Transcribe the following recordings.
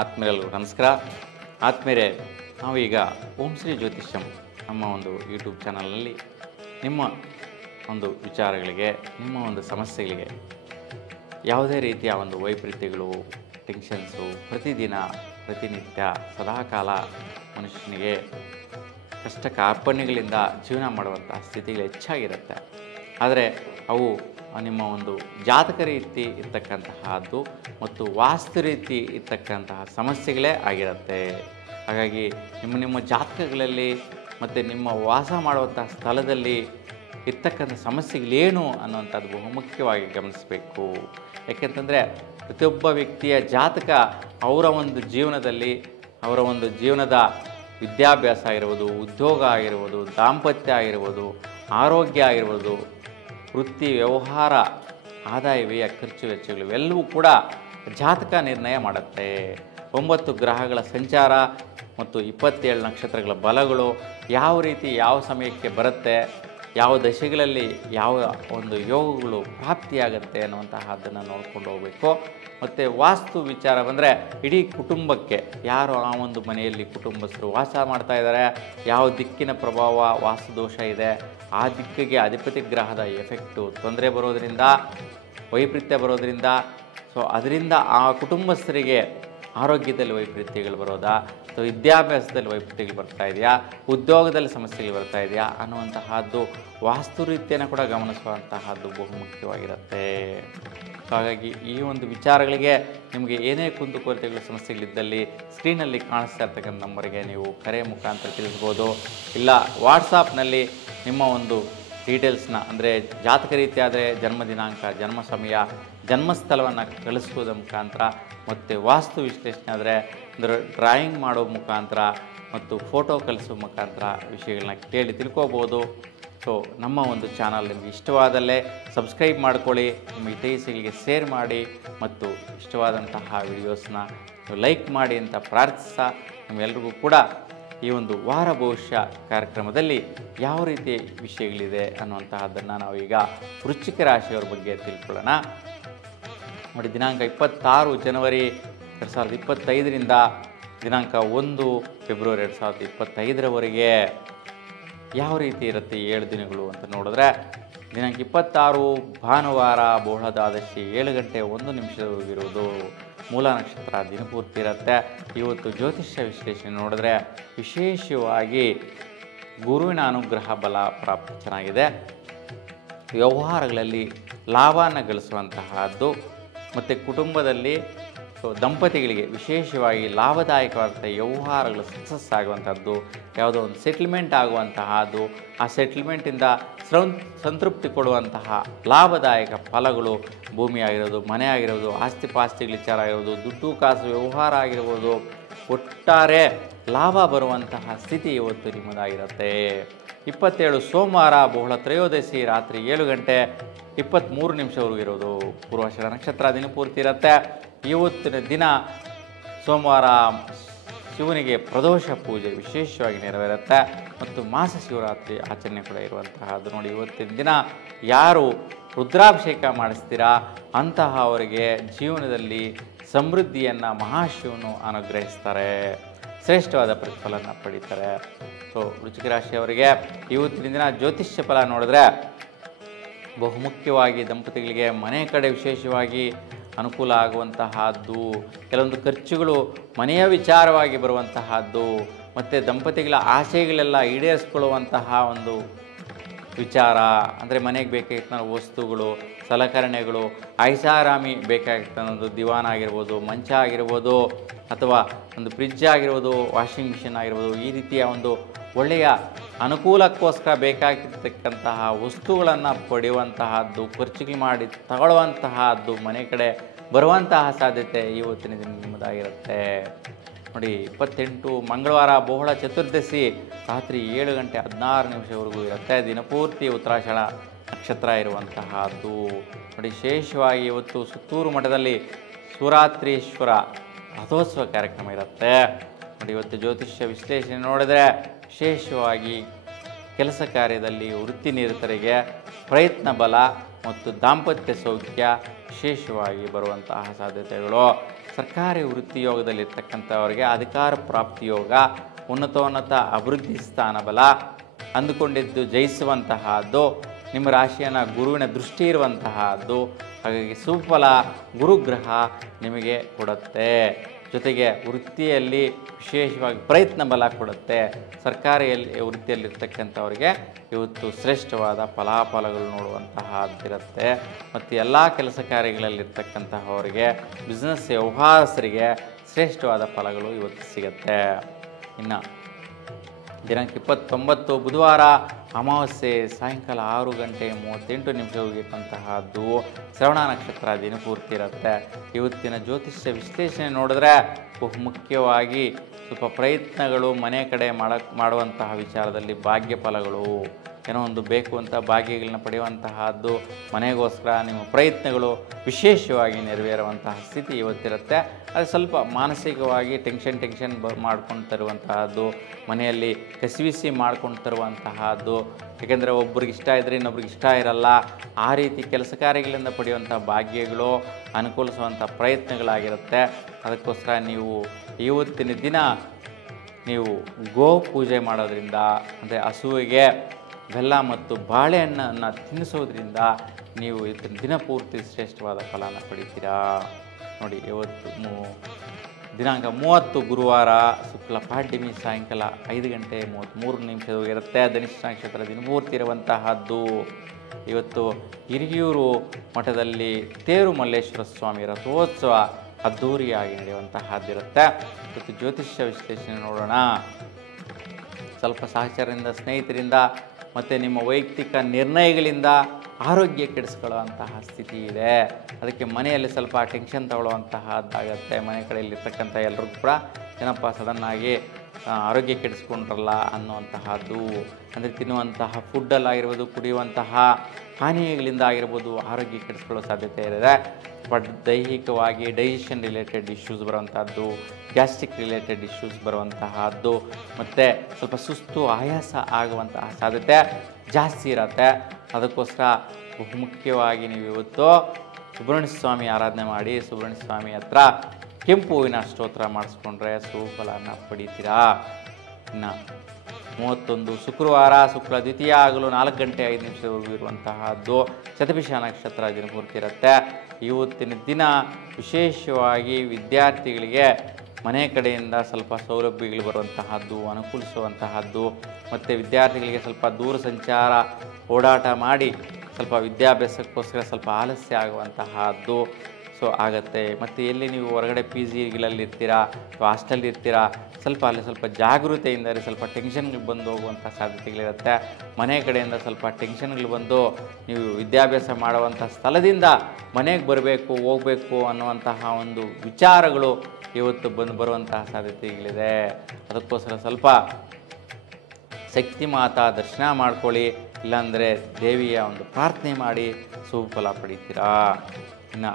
ಆತ್ಮೀಯರಿಗೂ ನಮಸ್ಕಾರ. ಆತ್ಮೀಯರೇ, ನಾವೀಗ ಓಂ ಶ್ರೀ ಜ್ಯೋತಿಷ್ಯಂ ನಮ್ಮ ಒಂದು ಯೂಟ್ಯೂಬ್ ಚಾನಲ್ನಲ್ಲಿ ನಿಮ್ಮ ಒಂದು ವಿಚಾರಗಳಿಗೆ, ನಿಮ್ಮ ಒಂದು ಸಮಸ್ಯೆಗಳಿಗೆ, ಯಾವುದೇ ರೀತಿಯ ಒಂದು ವೈಪರೀತ್ಯಗಳು, ಟೆನ್ಷನ್ಸು ಪ್ರತಿದಿನ ಪ್ರತಿನಿತ್ಯ ಸದಾಕಾಲ ಮನುಷ್ಯನಿಗೆ ಕಷ್ಟ ಕಾರ್ಪಣ್ಯಗಳಿಂದ ಜೀವನ ಮಾಡುವಂಥ ಸ್ಥಿತಿಗಳು ಹೆಚ್ಚಾಗಿರುತ್ತೆ. ಆದರೆ ಅವು ನಿಮ್ಮ ಒಂದು ಜಾತಕ ರೀತಿ ಇರ್ತಕ್ಕಂತಹದ್ದು ಮತ್ತು ವಾಸ್ತು ರೀತಿ ಇರ್ತಕ್ಕಂತಹ ಸಮಸ್ಯೆಗಳೇ ಆಗಿರುತ್ತೆ. ಹಾಗಾಗಿ ನಿಮ್ಮ ಜಾತಕಗಳಲ್ಲಿ ಮತ್ತು ನಿಮ್ಮ ವಾಸ ಮಾಡುವಂಥ ಸ್ಥಳದಲ್ಲಿ ಇರ್ತಕ್ಕಂಥ ಸಮಸ್ಯೆಗಳೇನು ಅನ್ನುವಂಥದ್ದು ಬಹುಮುಖ್ಯವಾಗಿ ಗಮನಿಸಬೇಕು. ಯಾಕೆಂತಂದರೆ ಪ್ರತಿಯೊಬ್ಬ ವ್ಯಕ್ತಿಯ ಜಾತಕ ಅವರ ಒಂದು ಜೀವನದಲ್ಲಿ, ಅವರ ಒಂದು ಜೀವನದ ವಿದ್ಯಾಭ್ಯಾಸ ಆಗಿರ್ಬೋದು, ಉದ್ಯೋಗ ಆಗಿರ್ಬೋದು, ದಾಂಪತ್ಯ ಆಗಿರ್ಬೋದು, ಆರೋಗ್ಯ ಆಗಿರ್ಬೋದು, ವೃತ್ತಿ ವ್ಯವಹಾರ, ಆದಾಯ ವ್ಯಯ, ಖರ್ಚು ವೆಚ್ಚಗಳು ಇವೆಲ್ಲವೂ ಕೂಡ ಜಾತಕ ನಿರ್ಣಯ ಮಾಡುತ್ತೆ. 9 ಗ್ರಹಗಳ ಸಂಚಾರ ಮತ್ತು 27 ನಕ್ಷತ್ರಗಳ ಬಲಗಳು ಯಾವ ರೀತಿ ಯಾವ ಸಮಯಕ್ಕೆ ಬರುತ್ತೆ, ಯಾವ ದಶೆಗಳಲ್ಲಿ ಯಾವ ಒಂದು ಯೋಗಗಳು ಪ್ರಾಪ್ತಿಯಾಗುತ್ತೆ ಅನ್ನುವಂತಹದ್ದನ್ನು ನೋಡ್ಕೊಂಡು ಹೋಗಬೇಕು. ಮತ್ತು ವಾಸ್ತು ವಿಚಾರ ಬಂದರೆ ಇಡೀ ಕುಟುಂಬಕ್ಕೆ, ಯಾರು ಆ ಒಂದು ಮನೆಯಲ್ಲಿ ಕುಟುಂಬಸ್ಥರು ವಾಸ ಮಾಡ್ತಾ ಇದ್ದಾರೆ, ಯಾವ ದಿಕ್ಕಿನ ಪ್ರಭಾವ ವಾಸ್ತುದೋಷ ಇದೆ, ಆ ದಿಕ್ಕಿಗೆ ಅಧಿಪತಿ ಗ್ರಹದ ಎಫೆಕ್ಟು ತೊಂದರೆ ಬರೋದರಿಂದ, ವೈಪರೀತ್ಯ ಬರೋದರಿಂದ, ಸೊ ಅದರಿಂದ ಆ ಕುಟುಂಬಸ್ಥರಿಗೆ ಆರೋಗ್ಯದಲ್ಲಿ ವೈಪರೀತ್ಯಗಳು ಬರೋದಾ, ಅಥವಾ ವಿದ್ಯಾಭ್ಯಾಸದಲ್ಲಿ ವೈಪರೀತ್ಯಗಳು ಬರ್ತಾ ಇದೆಯಾ, ಉದ್ಯೋಗದಲ್ಲಿ ಸಮಸ್ಯೆಗಳು ಬರ್ತಾ ಇದೆಯಾ ಅನ್ನುವಂತಹದ್ದು ವಾಸ್ತು ರೀತಿಯನ್ನು ಕೂಡ ಗಮನಿಸುವಂತಹದ್ದು ಬಹುಮುಖ್ಯವಾಗಿರುತ್ತೆ. ಹಾಗಾಗಿ ಈ ಒಂದು ವಿಚಾರಗಳಿಗೆ ನಿಮಗೆ ಏನೇ ಕುಂದುಕೊರತೆಗಳ ಸಮಸ್ಯೆಗಳಿದ್ದಲ್ಲಿ ಸ್ಕ್ರೀನಲ್ಲಿ ಕಾಣಿಸ್ತಾ ಇರ್ತಕ್ಕಂಥ ನಂಬರ್ಗೆ ನೀವು ಕರೆ ಮುಖಾಂತರ ತಿಳಿಸ್ಬೋದು. ಇಲ್ಲ ವಾಟ್ಸಾಪ್ನಲ್ಲಿ ನಿಮ್ಮ ಒಂದು ಡೀಟೇಲ್ಸ್ನ, ಅಂದರೆ ಜಾತಕ ರೀತಿ ಆದರೆ ಜನ್ಮ ದಿನಾಂಕ, ಜನ್ಮ ಸಮಯ, ಜನ್ಮಸ್ಥಳವನ್ನು ಕಳಿಸೋದ್ರ ಮುಖಾಂತರ, ಮತ್ತು ವಾಸ್ತು ವಿಶ್ಲೇಷಣೆ ಆದರೆ ಡ್ರಾಯಿಂಗ್ ಮಾಡೋ ಮುಖಾಂತರ ಮತ್ತು ಫೋಟೋ ಕಳಿಸೋ ಮುಖಾಂತರ ವಿಷಯಗಳನ್ನ ಕೇಳಿ ತಿಳ್ಕೊಬೋದು. ಸೊ ನಮ್ಮ ಒಂದು ಚಾನಲ್ ನಿಮಗೆ ಇಷ್ಟವಾದಲ್ಲೇ ಸಬ್ಸ್ಕ್ರೈಬ್ ಮಾಡ್ಕೊಳ್ಳಿ, ನಿಮ್ಮ ಹಿತೈಷಿಗಳಿಗೆ ಶೇರ್ ಮಾಡಿ, ಮತ್ತು ಇಷ್ಟವಾದಂತಹ ವಿಡಿಯೋಸ್ನ ಲೈಕ್ ಮಾಡಿ ಅಂತ ಪ್ರಾರ್ಥಿಸ್ತಾ, ನಿಮ್ಮೆಲ್ರಿಗೂ ಕೂಡ ಈ ಒಂದು ವಾರ ಭವಿಷ್ಯ ಕಾರ್ಯಕ್ರಮದಲ್ಲಿ ಯಾವ ರೀತಿ ವಿಷಯಗಳಿದೆ ಅನ್ನುವಂತಹದ್ದನ್ನು ನಾವೀಗ ವೃಶ್ಚಿಕ ರಾಶಿಯವರ ಬಗ್ಗೆ ತಿಳ್ಕೊಳ್ಳೋಣ. ನೋಡಿ, ದಿನಾಂಕ 26 ಜನವರಿ 2025ರಿಂದ ದಿನಾಂಕ 1 ಫೆಬ್ರವರಿ 2025ರವರೆಗೆ ಯಾವ ರೀತಿ ಇರುತ್ತೆ 7 ದಿನಗಳು ಅಂತ ನೋಡಿದ್ರೆ, ದಿನಾಂಕ 26 ಭಾನುವಾರ ಬಹುಳ ದ್ವಾದಶಿ 7 ಗಂಟೆ 1 ನಿಮಿಷದವರೆಗಿರುವುದು ಮೂಲ ನಕ್ಷತ್ರ ದಿನಪೂರ್ತಿ ಇರುತ್ತೆ. ಇವತ್ತು ಜ್ಯೋತಿಷ್ಯ ವಿಶ್ಲೇಷಣೆ ನೋಡಿದ್ರೆ ವಿಶೇಷವಾಗಿ ಗುರುವಿನ ಅನುಗ್ರಹ ಬಲ ಪ್ರಾಪ್ತಿ ಚೆನ್ನಾಗಿದೆ. ವ್ಯವಹಾರಗಳಲ್ಲಿ ಲಾಭವನ್ನು ಗಳಿಸುವಂತಹದ್ದು, ಮತ್ತು ಕುಟುಂಬದಲ್ಲಿ ದಂಪತಿಗಳಿಗೆ ವಿಶೇಷವಾಗಿ ಲಾಭದಾಯಕವಾದಂಥ ವ್ಯವಹಾರಗಳು ಸಕ್ಸಸ್ ಆಗುವಂಥದ್ದು, ಯಾವುದೋ ಒಂದು ಸೆಟ್ಲ್ಮೆಂಟ್ ಆಗುವಂತಹದ್ದು, ಆ ಸೆಟ್ಲ್ಮೆಂಟಿಂದ ಸಂತೃಪ್ತಿ ಕೊಡುವಂತಹ ಲಾಭದಾಯಕ ಫಲಗಳು, ಭೂಮಿ ಆಗಿರೋದು, ಮನೆ ಆಗಿರೋದು, ಆಸ್ತಿ ಪಾಸ್ತಿಗಳ ವಿಚಾರ ಆಗಿರೋದು, ದುಡ್ಡು ಕಾಸು ವ್ಯವಹಾರ ಆಗಿರ್ಬೋದು, ಒಟ್ಟಾರೆ ಲಾಭ ಬರುವಂತಹ ಸ್ಥಿತಿ ಇವತ್ತು ನಿಮ್ಮದಾಗಿರುತ್ತೆ. 27 ಸೋಮವಾರ ಬಹುಳ ತ್ರಯೋದಶಿ ರಾತ್ರಿ 7 ಗಂಟೆ 23 ನಿಮಿಷವರೆಗೂ ಇರೋದು ಪೂರ್ವಾಷಾಢ ನಕ್ಷತ್ರ ದಿನಪೂರ್ತಿ ಇರುತ್ತೆ. ಇವತ್ತಿನ ದಿನ ಸೋಮವಾರ ಶಿವನಿಗೆ ಪ್ರದೋಷ ಪೂಜೆ ವಿಶೇಷವಾಗಿ ನೆರವೇರುತ್ತೆ, ಮತ್ತು ಮಾಸ ಶಿವರಾತ್ರಿ ಆಚರಣೆ ಕೂಡ ಇರುವಂತಹದ್ದು. ನೋಡಿ, ಇವತ್ತಿನ ದಿನ ಯಾರು ರುದ್ರಾಭಿಷೇಕ ಮಾಡಿಸ್ತೀರಾ ಅಂತಹ ಅವರಿಗೆ ಜೀವನದಲ್ಲಿ ಸಮೃದ್ಧಿಯನ್ನು ಮಹಾಶಿವನು ಅನುಗ್ರಹಿಸ್ತಾರೆ, ಶ್ರೇಷ್ಠವಾದ ಪ್ರತಿಫಲನ ಪಡೀತಾರೆ. ಸೊ ವೃಶ್ಚಿಕ ರಾಶಿಯವರಿಗೆ ಇವತ್ತಿನ ದಿನ ಜ್ಯೋತಿಷ್ಯ ಫಲ ನೋಡಿದ್ರೆ ಬಹುಮುಖ್ಯವಾಗಿ ದಂಪತಿಗಳಿಗೆ ಮನೆ ಕಡೆ ವಿಶೇಷವಾಗಿ ಅನುಕೂಲ ಆಗುವಂತಹದ್ದು, ಕೆಲವೊಂದು ಖರ್ಚುಗಳು ಮನೆಯ ವಿಚಾರವಾಗಿ ಬರುವಂತಹದ್ದು, ಮತ್ತು ದಂಪತಿಗಳ ಆಸೆಗಳೆಲ್ಲ ಈಡೇರಿಸ್ಕೊಳ್ಳುವಂತಹ ಒಂದು ವಿಚಾರ. ಅಂದರೆ ಮನೆಗೆ ಬೇಕಾಗಿತ್ತು ವಸ್ತುಗಳು, ಸಲಕರಣೆಗಳು, ಐಷಾರಾಮಿ ಬೇಕಾಗಿತ್ತು ಒಂದು ದಿವಾನ ಆಗಿರ್ಬೋದು, ಮಂಚ ಆಗಿರ್ಬೋದು, ಅಥವಾ ಒಂದು ಫ್ರಿಜ್ ಆಗಿರ್ಬೋದು, ವಾಷಿಂಗ್ ಮಿಷಿನ್ ಆಗಿರ್ಬೋದು, ಈ ರೀತಿಯ ಒಂದು ಒಳ್ಳೆಯ ಅನುಕೂಲಕ್ಕೋಸ್ಕರ ಬೇಕಾಗಿರ್ತಕ್ಕಂತಹ ವಸ್ತುಗಳನ್ನು ಪಡೆಯುವಂತಹದ್ದು, ಖರ್ಚುಗಳು ಮಾಡಿ ತಗೊಳ್ಳುವಂತಹದ್ದು ಮನೆ ಕಡೆ ಬರುವಂತಹ ಸಾಧ್ಯತೆ ಇವತ್ತಿನ ದಿನ ನಿಮ್ಮದಾಗಿರುತ್ತೆ. ನೋಡಿ, 28 ಮಂಗಳವಾರ ಬಹುಳ ಚತುರ್ದಶಿ ರಾತ್ರಿ 7 ಗಂಟೆ 16 ನಿಮಿಷವರೆಗೂ ಇರುತ್ತೆ. ದಿನಪೂರ್ತಿ ಉತ್ತರಾಷಾಢ ನಕ್ಷತ್ರ ಇರುವಂತಹದ್ದು. ನೋಡಿ, ವಿಶೇಷವಾಗಿ ಇವತ್ತು ಸುತ್ತೂರು ಮಠದಲ್ಲಿ ಶಿವರಾತ್ರೀಶ್ವರ ರಥೋತ್ಸವ ಕಾರ್ಯಕ್ರಮ ಇರುತ್ತೆ. ನೋಡಿ, ಇವತ್ತು ಜ್ಯೋತಿಷ್ಯ ವಿಶ್ಲೇಷಣೆ ನೋಡಿದರೆ ವಿಶೇಷವಾಗಿ ಕೆಲಸ ಕಾರ್ಯದಲ್ಲಿ ವೃತ್ತಿ ನಿರತರಿಗೆ ಪ್ರಯತ್ನ ಬಲ ಮತ್ತು ದಾಂಪತ್ಯ ಸೌಖ್ಯ ವಿಶೇಷವಾಗಿ ಬರುವಂತಹ ಸಾಧ್ಯತೆಗಳು. ಸರ್ಕಾರಿ ವೃತ್ತಿ ಯೋಗದಲ್ಲಿರ್ತಕ್ಕಂಥವರಿಗೆ ಅಧಿಕಾರ ಪ್ರಾಪ್ತಿ ಯೋಗ, ಉನ್ನತೋನ್ನತ ಅಭಿವೃದ್ಧಿ ಸ್ಥಾನ ಬಲ, ಅಂದುಕೊಂಡಿದ್ದು ಜಯಿಸುವಂತಹದ್ದು, ನಿಮ್ಮ ರಾಶಿಯನ್ನು ಗುರುವಿನ ದೃಷ್ಟಿ ಇರುವಂತಹದ್ದು. ಹಾಗಾಗಿ ಸುಫಲ ಗುರುಗ್ರಹ ನಿಮಗೆ ಕೊಡುತ್ತೆ. ಜೊತೆಗೆ ವೃತ್ತಿಯಲ್ಲಿ ವಿಶೇಷವಾಗಿ ಪ್ರಯತ್ನ ಬಲ ಕೊಡುತ್ತೆ. ಸರ್ಕಾರಿಯಲ್ಲಿ ವೃತ್ತಿಯಲ್ಲಿರ್ತಕ್ಕಂಥವ್ರಿಗೆ ಇವತ್ತು ಶ್ರೇಷ್ಠವಾದ ಫಲಾಫಲಗಳು ನೋಡುವಂತಹದ್ದಿರುತ್ತೆ. ಮತ್ತು ಎಲ್ಲ ಕೆಲಸ ಕಾರ್ಯಗಳಲ್ಲಿರ್ತಕ್ಕಂತಹವರಿಗೆ, ಬಿಸ್ನೆಸ್ ವ್ಯವಹಾರಸ್ಥರಿಗೆ ಶ್ರೇಷ್ಠವಾದ ಫಲಗಳು ಇವತ್ತು ಸಿಗುತ್ತೆ. ಇನ್ನು ದಿನಾಂಕ 29 ಬುಧವಾರ ಅಮಾವಾಸ್ಯೆ ಸಾಯಂಕಾಲ 6:38 ಹೋಗಿರ್ತಂತಹದ್ದು ಶ್ರವಣ ನಕ್ಷತ್ರ ದಿನಪೂರ್ತಿ ಇರುತ್ತೆ. ಇವತ್ತಿನ ಜ್ಯೋತಿಷ್ಯ ವಿಶ್ಲೇಷಣೆ ನೋಡಿದ್ರೆ ಬಹುಮುಖ್ಯವಾಗಿ ಸ್ವಲ್ಪ ಪ್ರಯತ್ನಗಳು ಮನೆ ಕಡೆ ಮಾಡುವಂತಹ ವಿಚಾರದಲ್ಲಿ ಭಾಗ್ಯ ಫಲಗಳು, ಏನೋ ಒಂದು ಬೇಕು ಅಂತ ಭಾಗ್ಯಗಳನ್ನ ಪಡೆಯುವಂತಹದ್ದು, ಮನೆಗೋಸ್ಕರ ನಿಮ್ಮ ಪ್ರಯತ್ನಗಳು ವಿಶೇಷವಾಗಿ ನೆರವೇರುವಂತಹ ಸ್ಥಿತಿ ಇವತ್ತಿರುತ್ತೆ. ಅದು ಸ್ವಲ್ಪ ಮಾನಸಿಕವಾಗಿ ಟೆನ್ಷನ್ ಮಾಡ್ಕೊಂಡು ತರುವಂತಹದ್ದು, ಮನೆಯಲ್ಲಿ ಕಸಿವಿಸಿ ಮಾಡ್ಕೊಂಡು ತರುವಂತಹದ್ದು. ಏಕೆಂದರೆ ಒಬ್ರಿಗೆ ಇಷ್ಟ ಇದ್ದರೆ ಇನ್ನೊಬ್ರಿಗೆ ಇಷ್ಟ ಇರಲ್ಲ. ಆ ರೀತಿ ಕೆಲಸ ಕಾರ್ಯಗಳಿಂದ ಪಡೆಯುವಂಥ ಭಾಗ್ಯಗಳು ಅನುಕೂಲಿಸುವಂಥ ಪ್ರಯತ್ನಗಳಾಗಿರುತ್ತೆ. ಅದಕ್ಕೋಸ್ಕರ ನೀವು ಇವತ್ತಿನ ದಿನ ನೀವು ಗೋ ಪೂಜೆ ಮಾಡೋದ್ರಿಂದ, ಅಂದರೆ ಹಸುವಿಗೆ ಬೆಲ್ಲ ಮತ್ತು ಬಾಳೆಹಣ್ಣನ್ನು ತಿನ್ನಿಸೋದ್ರಿಂದ ನೀವು ಇವತ್ತಿನ ದಿನಪೂರ್ತಿ ಶ್ರೇಷ್ಠವಾದ ಫಲನ ಪಡಿತೀರಾ. ನೋಡಿ, ಇವತ್ತು ದಿನಾಂಕ 30 ಗುರುವಾರ ಶುಕ್ಲ ಪಾಡ್ಯಮಿ ಸಾಯಂಕಾಲ 5:33 ಇರುತ್ತೆ. ಧನಿಷ್ಠ ನಕ್ಷತ್ರ ದಿನಪೂರ್ತಿ ಇರುವಂತಹದ್ದು. ಇವತ್ತು ಹಿರಿಯೂರು ಮಠದಲ್ಲಿ ತೇರು ಮಲ್ಲೇಶ್ವರ ಸ್ವಾಮಿ ರಥೋತ್ಸವ ಅದ್ಧೂರಿಯಾಗಿ ನಡೆಯುವಂತಹದ್ದಿರುತ್ತೆ. ಇವತ್ತು ಜ್ಯೋತಿಷ್ಯ ವಿಶ್ಲೇಷಣೆ ನೋಡೋಣ. ಸ್ವಲ್ಪ ಸಹಚರರಿಂದ, ಸ್ನೇಹಿತರಿಂದ ಮತ್ತು ನಿಮ್ಮ ವೈಯಕ್ತಿಕ ನಿರ್ಣಯಗಳಿಂದ ಆರೋಗ್ಯ ಕೆಡಿಸ್ಕೊಳ್ಳುವಂತಹ ಸ್ಥಿತಿ ಇದೆ. ಅದಕ್ಕೆ ಮನೆಯಲ್ಲಿ ಸ್ವಲ್ಪ ಟೆನ್ಷನ್ ತಗೊಳ್ಳುವಂತಹದ್ದಾಗತ್ತೆ. ಮನೆ ಕಡೆಯಲ್ಲಿರ್ತಕ್ಕಂಥ ಎಲ್ರಿಗೂ ಕೂಡ ಏನಪ್ಪ ಸಡನ್ನಾಗಿ ಆರೋಗ್ಯ ಕೆಡಿಸ್ಕೊಂಡ್ರಲ್ಲ ಅನ್ನುವಂತಹದ್ದು, ಅಂದರೆ ತಿನ್ನುವಂತಹ ಫುಡ್ಡಲ್ಲಾಗಿರ್ಬೋದು, ಕುಡಿಯುವಂತಹ ಪಾನೀಯಗಳಿಂದ ಆಗಿರ್ಬೋದು ಆರೋಗ್ಯ ಕೆಡಿಸ್ಕೊಳ್ಳೋ ಸಾಧ್ಯತೆ ಇದೆ. ಬಟ್ ದೈಹಿಕವಾಗಿ ಡೈಜೆಷನ್ ರಿಲೇಟೆಡ್ ಇಶ್ಯೂಸ್ ಬರುವಂತಹದ್ದು, ಗ್ಯಾಸ್ಟ್ರಿಕ್ ರಿಲೇಟೆಡ್ ಇಶ್ಯೂಸ್ ಬರುವಂತಹದ್ದು, ಮತ್ತು ಸ್ವಲ್ಪ ಸುಸ್ತು ಆಯಾಸ ಆಗುವಂತಹ ಸಾಧ್ಯತೆ ಜಾಸ್ತಿ ಇರುತ್ತೆ. ಅದಕ್ಕೋಸ್ಕರ ಬಹುಮುಖ್ಯವಾಗಿ ನೀವು ಇವತ್ತು ಸುಬ್ರಹ್ಮಣ್ಯ ಸ್ವಾಮಿ ಆರಾಧನೆ ಮಾಡಿ, ಸುಬ್ರಹ್ಮಣ್ಯ ಸ್ವಾಮಿ ಹತ್ರ ಕೆಂಪು ಹೂವಿನ ಸ್ತೋತ್ರ ಮಾಡಿಸ್ಕೊಂಡ್ರೆ ಸುಫಲನ ಪಡಿತೀರಾ. ಇನ್ನು 31 ಶುಕ್ರವಾರ ಶುಕ್ಲ ದ್ವಿತೀಯ ಆಗಲು 4:05 ಇರುವಂತಹದ್ದು ಶತಭಿಷ ನಕ್ಷತ್ರ ದಿನಪೂರ್ತಿ ಇರುತ್ತೆ. ಇವತ್ತಿನ ದಿನ ವಿಶೇಷವಾಗಿ ವಿದ್ಯಾರ್ಥಿಗಳಿಗೆ ಮನೆ ಕಡೆಯಿಂದ ಸ್ವಲ್ಪ ಸೌಲಭ್ಯಗಳು ಬರುವಂತಹದ್ದು, ಅನುಕೂಲಿಸುವಂತಹದ್ದು, ಮತ್ತು ವಿದ್ಯಾರ್ಥಿಗಳಿಗೆ ಸ್ವಲ್ಪ ದೂರ ಸಂಚಾರ ಓಡಾಟ ಮಾಡಿ ಸ್ವಲ್ಪ ವಿದ್ಯಾಭ್ಯಾಸಕ್ಕೋಸ್ಕರ ಸ್ವಲ್ಪ ಆಲಸ್ಯ ಆಗುವಂತಹದ್ದು ಆಗತ್ತೆ. ಮತ್ತು ಎಲ್ಲಿ ನೀವು ಹೊರಗಡೆ PGಗಳಲ್ಲಿ ಇರ್ತೀರಾ ಅಥವಾ ಹಾಸ್ಟೆಲ್ ಇರ್ತೀರಾ, ಅಲ್ಲಿ ಸ್ವಲ್ಪ ಜಾಗೃತೆಯಿಂದ ಸ್ವಲ್ಪ ಟೆನ್ಷನ್ಗಳು ಬಂದು ಹೋಗುವಂಥ ಸಾಧ್ಯತೆಗಳಿರುತ್ತೆ. ಮನೆ ಕಡೆಯಿಂದ ಸ್ವಲ್ಪ ಟೆನ್ಷನ್ಗಳು ಬಂದು ನೀವು ವಿದ್ಯಾಭ್ಯಾಸ ಮಾಡುವಂಥ ಸ್ಥಳದಿಂದ ಮನೆಗೆ ಬರಬೇಕು, ಹೋಗಬೇಕು ಅನ್ನುವಂತಹ ಒಂದು ವಿಚಾರಗಳು ಇವತ್ತು ಬರುವಂತಹ ಸಾಧ್ಯತೆಗಳಿದೆ. ಅದಕ್ಕೋಸ್ಕರ ಸ್ವಲ್ಪ ಶಕ್ತಿ ಮಾತಾ ದರ್ಶನ ಮಾಡ್ಕೊಳ್ಳಿ, ಇಲ್ಲಾಂದರೆ ದೇವಿಯ ಒಂದು ಪ್ರಾರ್ಥನೆ ಮಾಡಿ ಸುಫಲ ಪಡಿತೀರಾ. ಇನ್ನು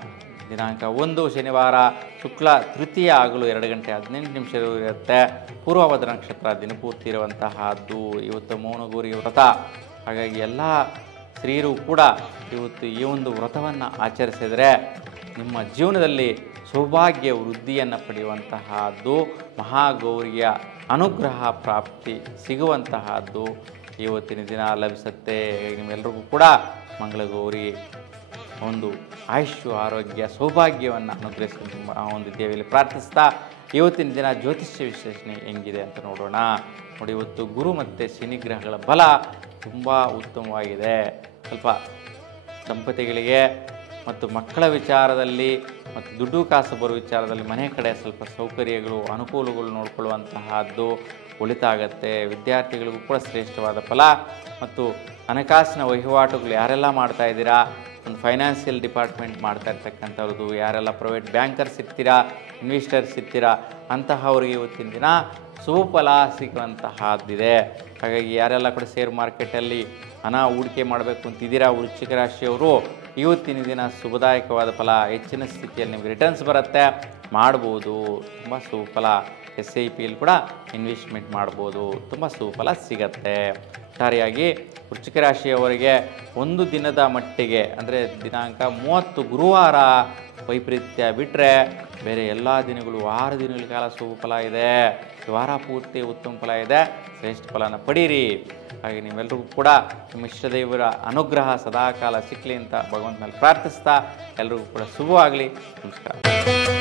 ದಿನಾಂಕ 1 ಶನಿವಾರ ಶುಕ್ಲ ತೃತೀಯ ಆಗಲು 2:18 ಇರುತ್ತೆ. ಪೂರ್ವಭದ್ರ ನಕ್ಷತ್ರ ದಿನಪೂರ್ತಿ ಇರುವಂತಹದ್ದು. ಇವತ್ತು ಮೌನಗೌರಿ ವ್ರತ. ಹಾಗಾಗಿ ಎಲ್ಲ ಸ್ತ್ರೀಯರು ಕೂಡ ಇವತ್ತು ಈ ಒಂದು ವ್ರತವನ್ನು ಆಚರಿಸಿದರೆ ನಿಮ್ಮ ಜೀವನದಲ್ಲಿ ಸೌಭಾಗ್ಯ ವೃದ್ಧಿಯನ್ನು ಪಡೆಯುವಂತಹದ್ದು, ಮಹಾಗೌರಿಯ ಅನುಗ್ರಹ ಪ್ರಾಪ್ತಿ ಸಿಗುವಂತಹದ್ದು ಇವತ್ತಿನ ದಿನ ಲಭಿಸುತ್ತೆ. ನಿಮ್ಮೆಲ್ಲರಿಗೂ ಕೂಡ ಮಂಗಳಗೌರಿ ಒಂದು ಆಯುಷ್ಯ, ಆರೋಗ್ಯ, ಸೌಭಾಗ್ಯವನ್ನು ಅನುಗ್ರಹಿಸಿ ಒಂದು ದೇವಿಯಲ್ಲಿ ಪ್ರಾರ್ಥಿಸ್ತಾ ಇವತ್ತಿನ ದಿನ ಜ್ಯೋತಿಷ್ಯ ವಿಶ್ಲೇಷಣೆ ಹೆಂಗಿದೆ ಅಂತ ನೋಡೋಣ. ನೋಡಿ, ಇವತ್ತು ಗುರು ಮತ್ತು ಶನಿ ಗ್ರಹಗಳ ಬಲ ತುಂಬ ಉತ್ತಮವಾಗಿದೆ. ಸ್ವಲ್ಪ ದಂಪತಿಗಳಿಗೆ ಮತ್ತು ಮಕ್ಕಳ ವಿಚಾರದಲ್ಲಿ ಮತ್ತು ದುಡ್ಡು ಕಾಸು ಬರೋ ವಿಚಾರದಲ್ಲಿ ಮನೆ ಕಡೆ ಸ್ವಲ್ಪ ಸೌಕರ್ಯಗಳು, ಅನುಕೂಲಗಳು ನೋಡಿಕೊಳ್ಳುವಂತಹದ್ದು ಒಳಿತಾಗತ್ತೆ. ವಿದ್ಯಾರ್ಥಿಗಳಿಗೂ ಕೂಡ ಶ್ರೇಷ್ಠವಾದ ಫಲ. ಮತ್ತು ಹಣಕಾಸಿನ ವಹಿವಾಟುಗಳು ಯಾರೆಲ್ಲ ಮಾಡ್ತಾ ಇದ್ದೀರಾ, ಒಂದು ಫೈನಾನ್ಷಿಯಲ್ ಡಿಪಾರ್ಟ್ಮೆಂಟ್ ಮಾಡ್ತಾ ಇರ್ತಕ್ಕಂಥವ್ರದ್ದು, ಯಾರೆಲ್ಲ ಪ್ರೈವೇಟ್ ಬ್ಯಾಂಕರ್ಸ್ ಇರ್ತೀರಾ, ಇನ್ವೆಸ್ಟರ್ಸ್ ಇರ್ತೀರಾ, ಅಂತಹವ್ರಿಗೆ ಇವತ್ತಿನ ದಿನ ಸುಫಲ ಸಿಗುವಂತಹದ್ದಿದೆ. ಹಾಗಾಗಿ ಯಾರೆಲ್ಲ ಕೂಡ ಶೇರ್ ಮಾರ್ಕೆಟಲ್ಲಿ ಹಣ ಹೂಡಿಕೆ ಮಾಡಬೇಕು ಅಂತಿದ್ದೀರಾ ವೃಶ್ಚಿಕ ರಾಶಿಯವರು, ಇವತ್ತಿನ ದಿನ ಶುಭದಾಯಕವಾದ ಫಲ, ಹೆಚ್ಚಿನ ಸ್ಥಿತಿಯಲ್ಲಿ ನಿಮಗೆ ರಿಟರ್ನ್ಸ್ ಬರುತ್ತೆ, ಮಾಡ್ಬೋದು, ತುಂಬ ಸುಫಲ. SIPಯಲ್ಲಿ ಕೂಡ ಇನ್ವೆಸ್ಟ್ಮೆಂಟ್ ಮಾಡ್ಬೋದು, ತುಂಬ ಸುಫಲ ಸಿಗತ್ತೆ. ಒಟ್ಟಾರೆಯಾಗಿ ವೃಶ್ಚಿಕ ರಾಶಿಯವರಿಗೆ ಒಂದು ದಿನದ ಮಟ್ಟಿಗೆ ಅಂದರೆ ದಿನಾಂಕ 30 ಗುರುವಾರ ವೈಪರೀತ್ಯ ಬಿಟ್ಟರೆ ಬೇರೆ ಎಲ್ಲ ದಿನಗಳು 6 ದಿನಗಳ ಕಾಲ ಸುಫಲ ಇದೆ. ವಾರ ಪೂರ್ತಿ ಉತ್ತಮ ಫಲ ಇದೆ, ಶ್ರೇಷ್ಠ ಫಲನ ಪಡೀರಿ. ಹಾಗೆ ನೀವೆಲ್ಲರಿಗೂ ಕೂಡ ನಿಮ್ಮ ಇಷ್ಟದೇವರ ಅನುಗ್ರಹ ಸದಾಕಾಲ ಸಿಕ್ಕಲಿ ಅಂತ ಭಗವಂತನಲ್ಲಿ ಪ್ರಾರ್ಥಿಸ್ತಾ ಎಲ್ರಿಗೂ ಕೂಡ ಶುಭವಾಗಲಿ. ನಮಸ್ಕಾರ.